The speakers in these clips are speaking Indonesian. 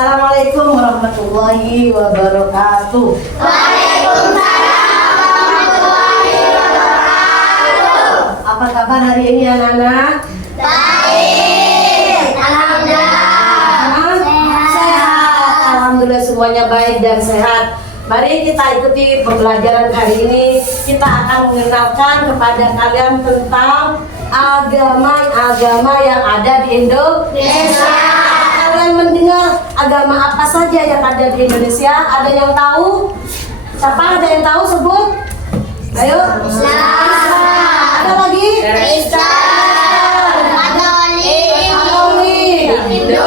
Assalamualaikum warahmatullahi wabarakatuh. Waalaikumsalam warahmatullahi wabarakatuh. Apa kabar hari ini anak-anak? Baik, alhamdulillah. Sehat. Alhamdulillah semuanya baik dan sehat. Mari kita ikuti pembelajaran hari ini. Kita akan mengenalkan kepada kalian tentang agama-agama yang ada di Indonesia. Kalian mendengar agama apa saja yang ada di Indonesia? Ada yang tahu? Siapa ada yang tahu? Sebut. Ayo. Islam. Ada lagi? Kristen, Katolik, Hindu,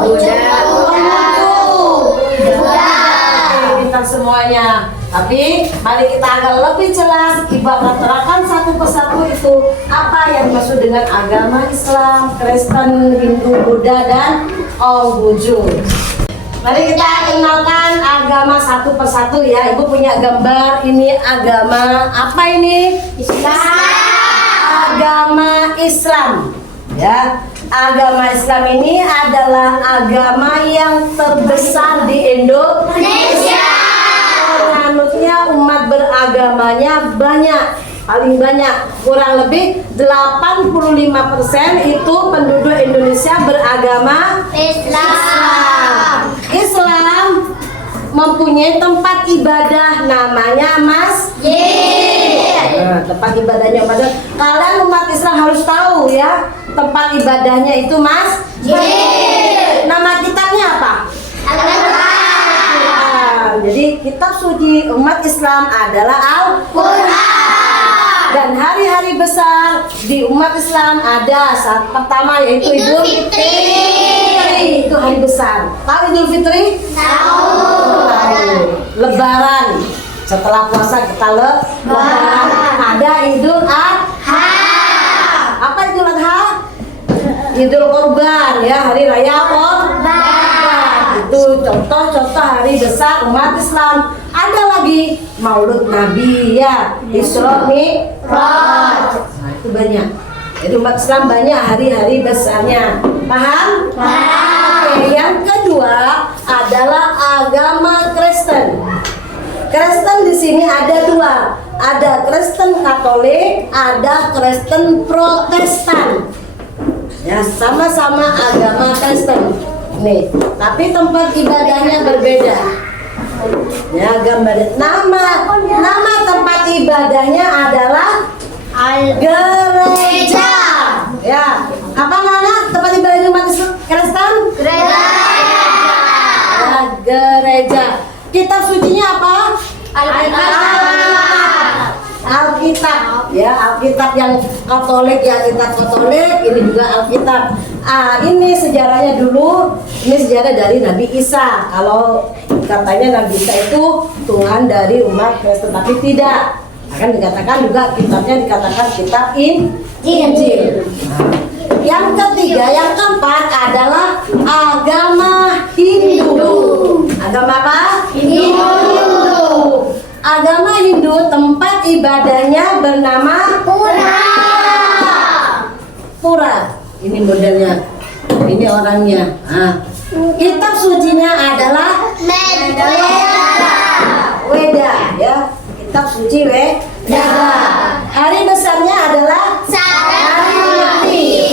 Buddha. Kita semuanya. Tapi mari kita agak lebih jelas ibarat terangkan satu persatu itu apa yang dimaksud dengan agama Islam, Kristen, Hindu, Buddha dan Konghucu. Mari kita kenalkan agama satu persatu ya. Ibu punya gambar ini agama apa ini? Islam. Agama Islam. Ya, agama Islam ini adalah agama yang terbesar di Indonesia. Penganutnya umat beragamanya banyak, paling banyak, kurang lebih 85% itu penduduk Indonesia beragama Islam. Islam mempunyai tempat ibadah namanya masjid. Nah, tempat ibadahnya masjid. Kalian umat Islam harus tahu ya, tempat ibadahnya itu masjid. Nama kitabnya apa? Al-Quran. Jadi kitab suci umat Islam adalah Al-Quran. Dan hari-hari besar di umat Islam ada saat pertama yaitu Idul Fitri. Itu hari besar. Tahu Idul Fitri? Tahu. Lebaran. Setelah puasa kita lebaran. Ada Idul Adha. Apa Idul Adha? Idul Kurban ya, hari raya Kurban. Itu contoh-contoh hari besar umat Islam. Ada lagi Maulud Nabi ya, Isra Mi'raj. Nah, itu banyak. Jadi umat Islam banyak hari-hari besarnya. Paham? Oke, yang kedua adalah agama Kristen. Kristen di sini ada dua. Ada Kristen Katolik, ada Kristen Protestan. Ya, sama-sama agama Kristen. Nih, tapi tempat ibadahnya berbeda. Ya, gambar nama tempat ibadahnya adalah gereja. Ya, apa nama tempat ibadahnya umat Kristen? Gereja. Ya, gereja. Kitab sucinya apa? Alkitab ya, Alkitab yang Katolik ya, kitab Katolik, ini juga Alkitab. Ini sejarahnya dulu, ini sejarah dari Nabi Isa. Kalau katanya Nabi Isa itu Tuhan dari umat Kristen, tapi tidak. Akan dikatakan juga kitabnya dikatakan kitab Injil. Yang ketiga, yang keempat adalah agama Hindu. Agama apa? Hindu. Agama Hindu tempat ibadahnya bernama Pura. Ini modelnya, ini orangnya. Kitab sucinya adalah Weda ya. Kitab suci Weda. Hari besarnya adalah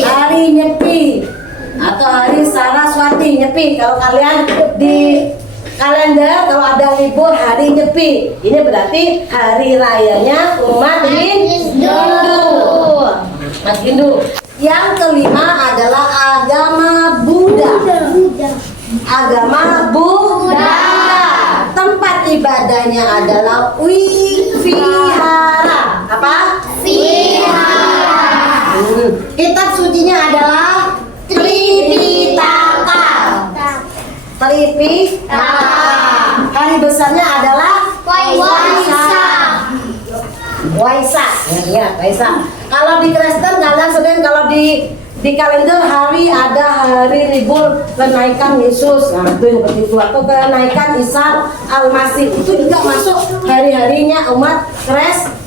Hari Nyepi atau Hari Saraswati. Nyepi kalau kalian di kalender kalau ada libur hari Nyepi, ini berarti hari rayanya umat Hindu. Mas Hindu. Yang kelima adalah agama Buddha. Agama Buddha. Tempat ibadahnya adalah Vihara. Apa? Vihara. Kitab sucinya adalah Tripitaka. Hari besarnya adalah Waisak. Ya, Waisak. Kalau di Kristen kalian sedang, kalau di kalender hari ada hari libur kenaikan Yesus. Nah, itu yang penting itu, atau kenaikan Isa Al-Masih. Itu juga masuk hari-harinya umat Kristen.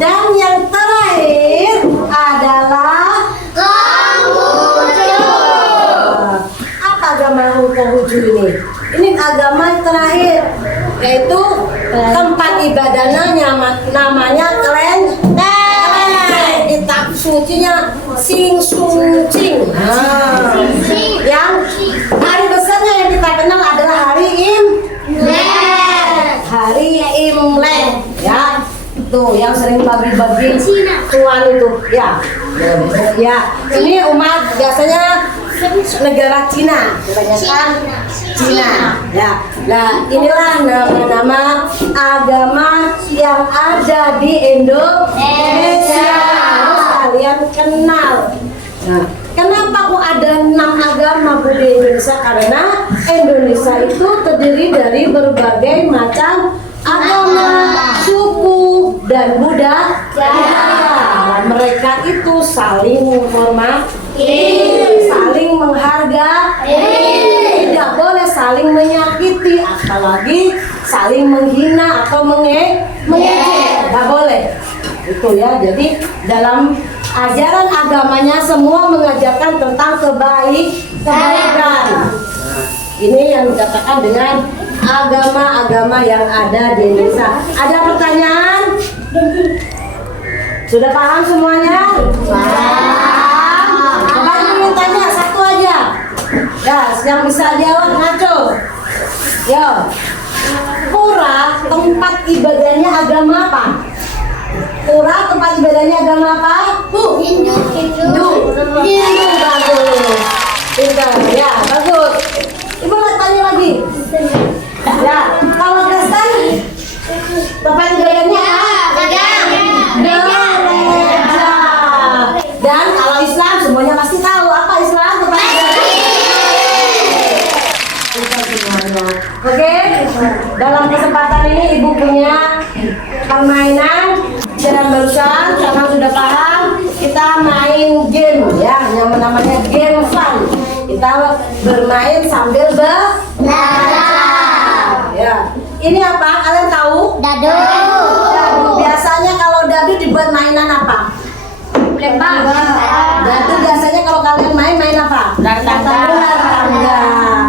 Dan yang terakhir adalah Konghucu. Apa agama yang terakhir, yaitu tempat ibadahnya namanya kelenteng. Kitab sucinya Sing Sung Cing. Yang hari besarnya yang kita kenal adalah hari Imlek. Hari Imlek, ya. Tuh yang sering bagi-bagi tuan itu, ya. Ya, ini umat biasanya negara Cina, kebanyakan Cina. Ya, nah inilah nama-nama agama yang ada di Indonesia. Harus kalian kenal. Nah, kenapa kok ada 6 agama Bu di Indonesia? Karena Indonesia itu terdiri dari berbagai macam agama, suku, dan budaya. Mereka itu saling menghormati, saling menghargai, tidak boleh saling menyakiti, apalagi saling menghina atau mengejek, tidak boleh. Itu ya. Jadi dalam ajaran agamanya semua mengajarkan tentang kebaikan. Ini yang dikatakan dengan agama-agama yang ada di Indonesia. Ada pertanyaan? Sudah paham semuanya? Paham. Coba ingin tanya satu aja. Ya, yang bisa jawab ngaco. Yo. Pura tempat ibadahnya agama apa? Pura tempat ibadahnya agama apa? Hindu. Hindu. Bagus. Pintar. Ya, bagus. Ibu mau tanya lagi. Ya, kalau Kristen tempat ibadahnya gereja. Dan kalau Islam semuanya pasti tahu apa Islam tempat ibadahnya. Oke, dalam kesempatan ini ibu punya permainan dan barusan karena sudah paham kita main game ya, yang namanya game fun. Kita bermain sambil belajar. Ya, ini apa? Kalian tahu? Dadu. Biasanya kalau dadu dibuat mainan apa? Lempar. Dadu biasanya kalau kalian main apa? Ular tangga. Ular tangga.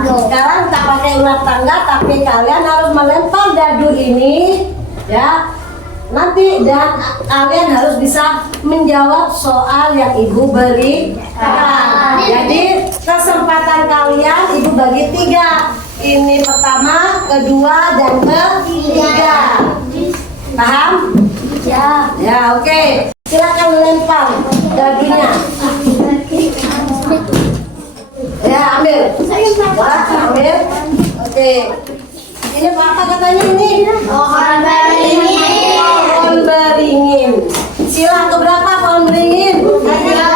Sekarang kita pakai ular tangga, tapi kalian harus melempar dadu ini, ya. Nanti dan kalian harus bisa menjawab soal yang ibu berikan. Jadi kesempatan kalian ibu bagi 3. Ini pertama, kedua, dan ketiga. Paham? Ya. Ya, oke. Silakan lempar dadunya. Ya, ambil. Wah, ambil. Oke. Ini apa katanya ini? Pohon beringin. Pohon beringin. Sila keberapa pohon beringin? Sila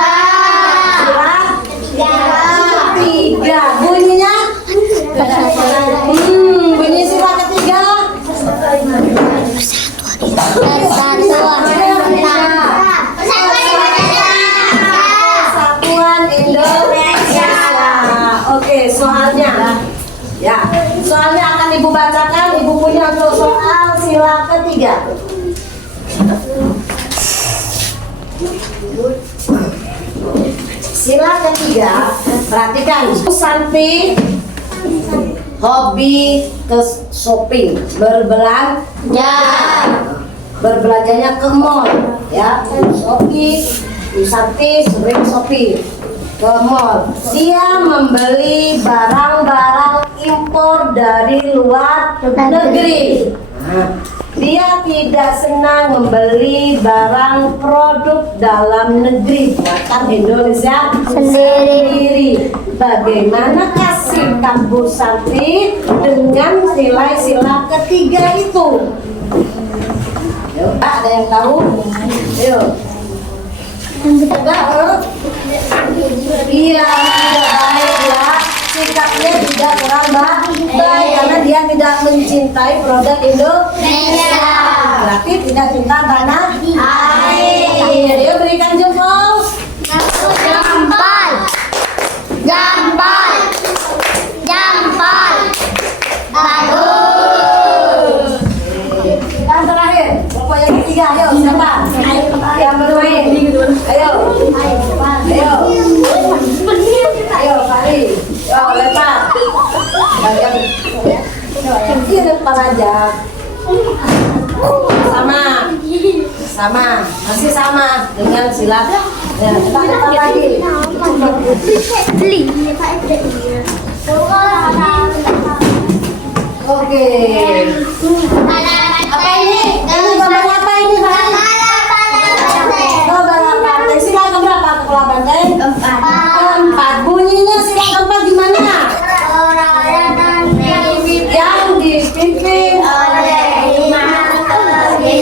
ketiga. Bunyinya? Bunyi sila ketiga. Persatuan Indonesia. Oke, soalnya. Ya, soalnya akan ibu bacakan. Ibu punya untuk soal sila ketiga. Sila ketiga, perhatikan. Santi hobi ke shopping, berbelanja. Berbelanjanya ke mall, ya. Santi sering shopping ke mall. Dia membeli barang-barang impor dari luar negeri. Dia tidak senang membeli barang produk dalam negeri buatan Indonesia sendiri. Bagaimanakah sikap Bu Santi dengan sila ketiga itu? Yuk, ada yang tahu? Yuk. Enggak, iya, tidak baik ya. Sikapnya tidak kurang baik karena dia tidak mencintai produk Indonesia. Berarti tidak cinta tanah air. Yuk berikan jempol. Jampal. Jampal. Jampal. Bagus. Yang terakhir, kelompok yang ketiga, ayo siapa? Yang bermain. Ayo. Ayo. Ayo, Fari. Ayo, lempar. ingat pelajar. Sama, masih sama dengan silat. Ya, kita depan lagi. Oke. Apa ini? Ini gambar apa ini, Pak? Gambar apa? Sila keberapa kepala banteng? Keempat. Bunyinya sila keempat gimana? Yang dipimpin oleh kembali.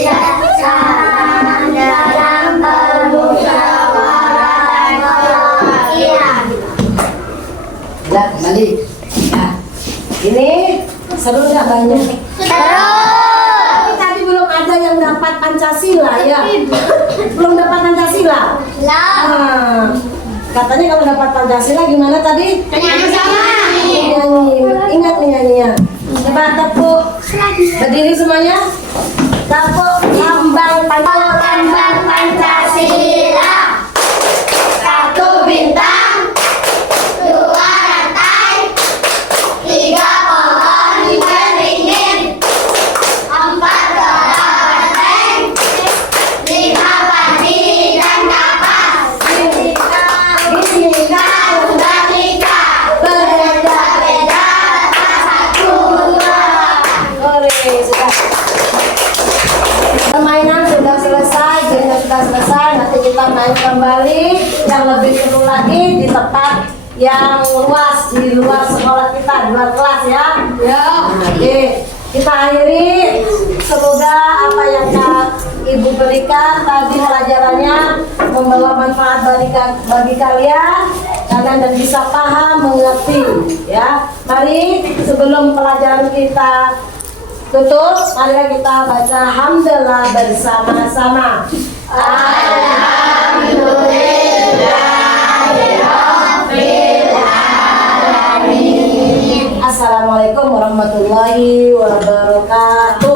Ya. Ini seru nggak banyak? Tapi tadi belum ada yang dapat Pancasila ya. Belum dapat Pancasila. Nah, katanya kalau dapat Pancasila gimana tadi? Nyanyi. Ingat nih nyanyinya. Coba tepuk. Berdiri semuanya. Tepuk lambang Pancasila. Satu bintang, dua rantai, tiga pohon beringin, empat bola banteng, lima panci dan kapas, Bismika tunggal ika, berbeda-beda satu dua. Oke, sudah. Permainan sudah selesai, gamenya sudah selesai. Nanti kita main kembali yang lebih seru lagi di tempat yang luas di luar sekolah kita, di luar kelas ya. Ya. Oke, kita akhiri. Semoga apa yang Ibu berikan tadi pelajarannya membawa manfaat bagi kalian dan bisa paham, mengerti. Ya, mari sebelum pelajaran kita tutup, marilah kita baca hamdalah bersama-sama. Assalamualaikum warahmatullahi wabarakatuh.